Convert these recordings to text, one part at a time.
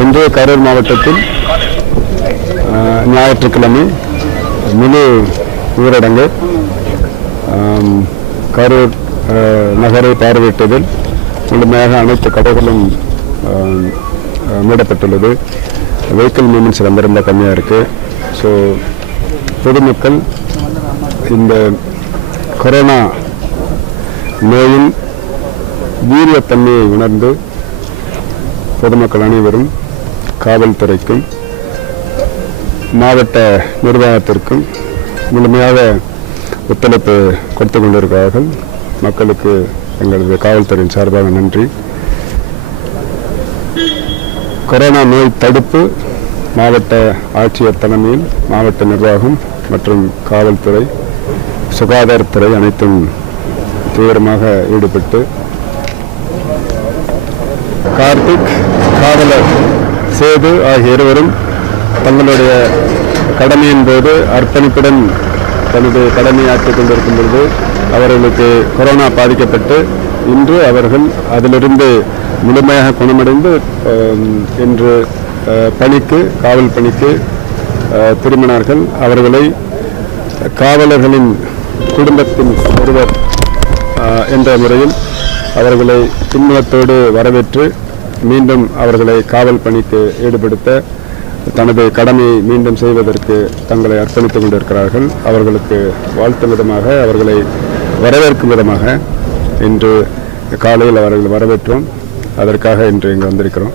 இன்றைய கரூர் மாவட்டத்தில் ஞாயிற்றுக்கிழமை முழு ஊரடங்கு கரூர் நகரை பார்வையிட்டதில் முழுமையாக அனைத்து கடைகளும் மூடப்பட்டுள்ளது. வெஹிக்கிள் மூமெண்ட்ஸ் ரொம்ப ரொம்ப கம்மியாக இருக்குது ஸோ பொதுமக்கள் இந்த கொரோனா நோயின் வீரியத்தன்மையை உணர்ந்து பொதுமக்கள் அனைவரும் காவல்துறைக்கும் மாவட்ட நிர்வாகத்திற்கும் முழுமையாக ஒத்துழைப்பு கொடுத்து கொண்டிருக்கிறார்கள். மக்களுக்கு எங்களது காவல்துறையின் சார்பாக நன்றி. கொரோனா நோய் தடுப்பு மாவட்ட ஆட்சியர் தலைமையில் மாவட்ட நிர்வாகம் மற்றும் காவல்துறை சுகாதாரத்துறை அனைத்தும் தீவிரமாக ஈடுபட்டு கார்த்திக் காவலர் சேது ஆகிய இருவரும் தங்களுடைய கடமையின் போது அர்ப்பணிப்புடன் தனது கடமையாற்றிக் கொண்டிருக்கும் பொழுது அவர்களுக்கு கொரோனா பாதிக்கப்பட்டு இன்று அவர்கள் அதிலிருந்து முழுமையாக குணமடைந்து இன்று பணிக்கு காவல் பணிக்கு திரும்பினார்கள். அவர்களை காவலர்களின் குடும்பத்தின் ஒருவர் என்ற முறையில் அவர்களை பின்முகத்தோடு வரவேற்று மீண்டும் அவர்களை காவல் பணிக்கு ஈடுபடுத்த தனது கடமையை மீண்டும் செய்வதற்கு தங்களை அர்ப்பணித்துக் கொண்டிருக்கிறார்கள். அவர்களுக்கு வாழ்த்தும் விதமாக அவர்களை வரவேற்கும் விதமாக இன்று காலையில் அவர்கள் வரவேற்றோம். அதற்காக இன்று இங்கே வந்திருக்கிறோம்.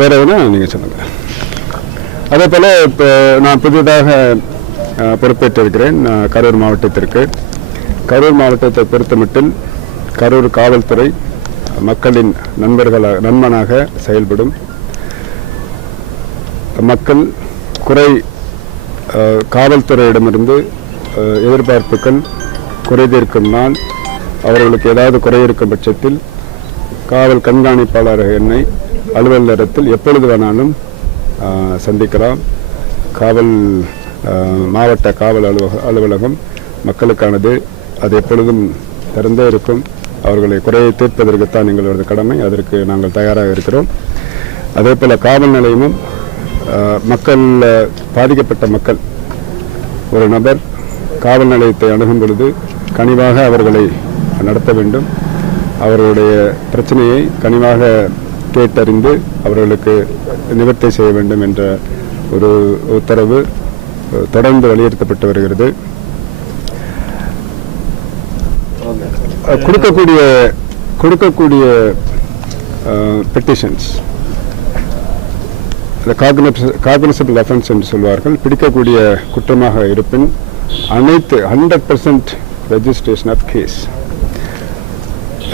வேற எதுனா நீங்கள் சொல்லுங்கள் அதே போல் இப்போ நான் புதிதாக பொறுப்பேற்றிருக்கிறேன். கரூர் மாவட்டத்திற்கு. கரூர் மாவட்டத்தை பொறுத்தமட்டில் கரூர் காவல்துறை மக்களின் நண்பர்களாக நண்பனாக செயல்படும். மக்கள் குறை காவல்துறையிடமிருந்து எதிர்பார்ப்புகள் குறை தீர்க்கும் நாள். அவர்களுக்கு ஏதாவது குறை இருக்கும் பட்சத்தில் காவல் கண்காணிப்பாளர் என்னை அலுவலகத்தில் எப்பொழுது வேணாலும் சந்திக்கலாம். காவல் மாவட்ட காவல் அலுவலக அலுவலகம் மக்களுக்கானது. அது எப்பொழுதும் திறந்தே இருக்கும். அவர்களை குறையை தீர்ப்பதற்குத்தான் எங்களது கடமை. அதற்கு நாங்கள் தயாராக இருக்கிறோம். அதே போல் காவல் நிலையமும் மக்கள் பாதிக்கப்பட்ட மக்கள். ஒரு நபர் காவல் நிலையத்தை அணுகும் பொழுது கனிவாக அவர்களை நடத்த வேண்டும். அவர்களுடைய பிரச்சனையை கனிவாக கேட்டறிந்து அவர்களுக்கு நிவர்த்தி செய்ய வேண்டும் என்ற ஒரு உத்தரவு தொடர்ந்து வலியுறுத்தப்பட்டு வருகிறது. கொடுக்கக்கூடிய கொடுக்கக்கூடிய பெட்டிஷன்ஸ் இந்த காக்னசபிள் அஃபென்ஸ் என்று சொல்வார்கள். பிடிக்கக்கூடிய குற்றமாக இருப்பின் அனைத்து hundred percent registration of case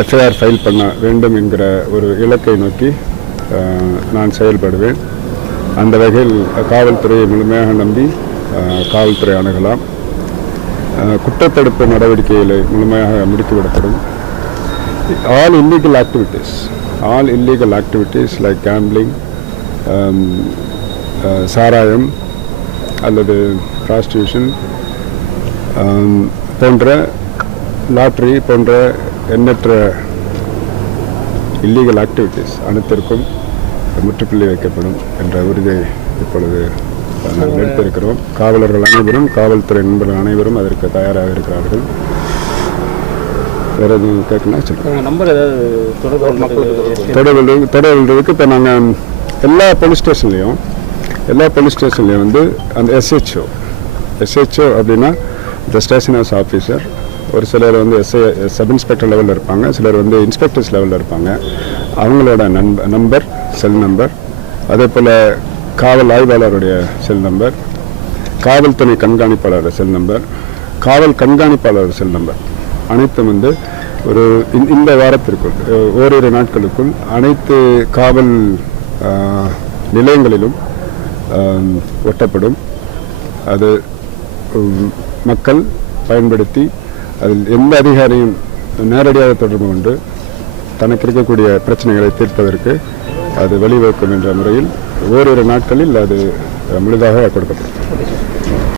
FIR file பண்ண வேண்டும் என்கிற ஒரு இலக்கை நோக்கி நான் செயல்படுவேன். அந்த வகையில் காவல்துறையை முழுமையாக நம்பி காவல்துறை அணுகலாம். குற்றத்தடுப்பு நடவடிக்கைகளை முழுமையாக முடித்துவிடப்படும் all illegal activities all illegal activities like gambling சாராயம் அல்லது ப்ராஸ்டியூஷன் um, போன்ற லாட்ரி போன்ற எண்ணற்ற இல்லீகல் ஆக்டிவிட்டீஸ் அனைத்திற்கும் முற்றுப்புள்ளி வைக்கப்படும் என்ற உறுதியை இப்பொழுது நாங்கள் எடுத்திருக்கிறோம். காவலர்கள் அனைவரும் காவல்துறை நண்பர்கள் அனைவரும் அதற்கு தயாராக இருக்கிறார்கள். வேறு எதுவும் கேட்கணும்? சொல்லுங்கள் நம்பர் ஏதாவது தொடர்பு தொடர்பு தொடர்புக்கு இப்போ நாங்கள் எல்லா போலீஸ் ஸ்டேஷன்லேயும் எல்லா போலீஸ் ஸ்டேஷன்லேயும் வந்து அந்த எஸ்ஹெச்ஓ எஸ்ஹெச்ஓ அப்படின்னா இந்த ஸ்டேஷன் ஹவுஸ் ஆஃபீஸர் ஒரு சிலர் வந்து எஸ்ஐ சப் இன்ஸ்பெக்டர் லெவலில் இருப்பாங்க சிலர் வந்து இன்ஸ்பெக்டர்ஸ் லெவலில் இருப்பாங்க. அவங்களோட நண்ப நம்பர் செல் நம்பர் அதே போல் காவல் ஆய்வாளருடைய செல் நம்பர் காவல்துறை கண்காணிப்பாளர் செல் நம்பர் காவல் கண்காணிப்பாளர் செல் நம்பர் அனைத்தும் வந்து ஒரு இந்த- இந்த வாரத்திற்குள் ஓரிரு நாட்களுக்குள் அனைத்து காவல் நிலையங்களிலும் ஒட்டப்படும். அது மக்கள் பயன்படுத்தி அதில் எந்த அதிகாரியும் நேரடியாக தொடர்பு கொண்டு தனக்கு இருக்கக்கூடிய பிரச்சனைகளை தீர்ப்பதற்கு அது வழிவகுக்கும் என்ற முறையில் ஓரிரு நாட்களில் அது முழுதாக கொடுக்கப்படும்.